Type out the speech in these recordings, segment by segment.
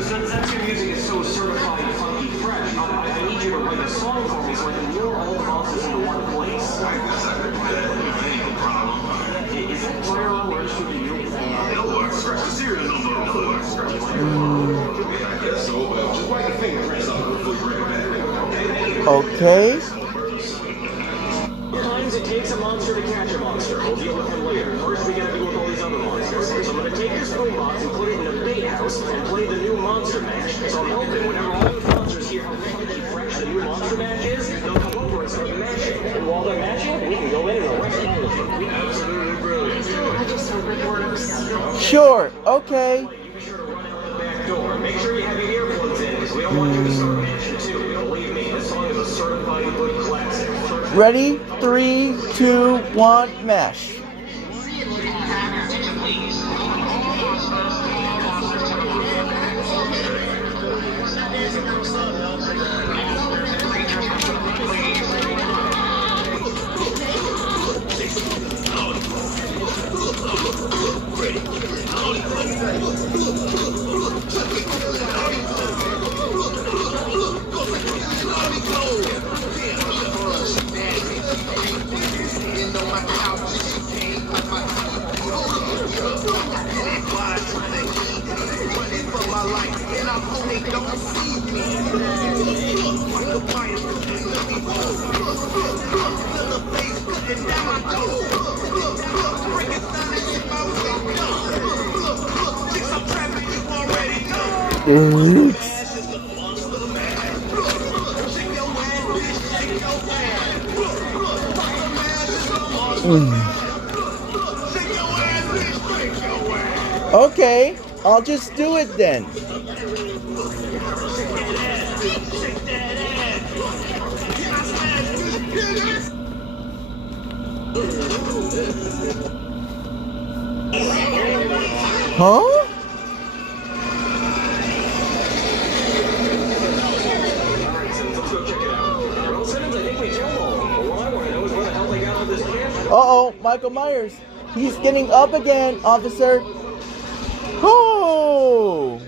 Since your music is so certified funky fresh, I need you to write a song for me so I can lure all the monsters into one place. Is that fire on words for you? It'll work. Scratch the serial number. It'll work. Scratch the serial number. I guess so. Just wipe your fingerprints up before you bring it back. Okay. Sometimes it takes a monster to catch a monster. We'll deal with him later. First, we gotta deal with all these other monsters. So I'm gonna take this boombox and put it in a bait house and play the new monster mash. So I'm hoping whenever all the monsters hear how funky fresh the new monster mash is, they'll come over and start mashing. And while they're mashing, we can go in and arrest all of you. Absolutely brilliant. I just hope it works. Sure. Okay. You be sure to run out the back door. Make sure you have your earplugs in, because we don't want you to start mashing too. Believe me, this song is a certified good classic. Ready? 3, 2, 1, mash. Okay, I'll just do it then. Huh? Uh-oh, Michael Myers. He's getting up again, officer. Oh!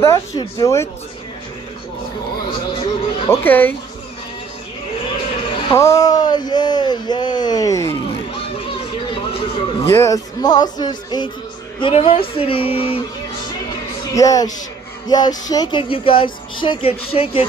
That should do it. Okay. Oh, yay, yay. Yes, Monsters Inc. University. Yes, yes, shake it, you guys. Shake it, shake it.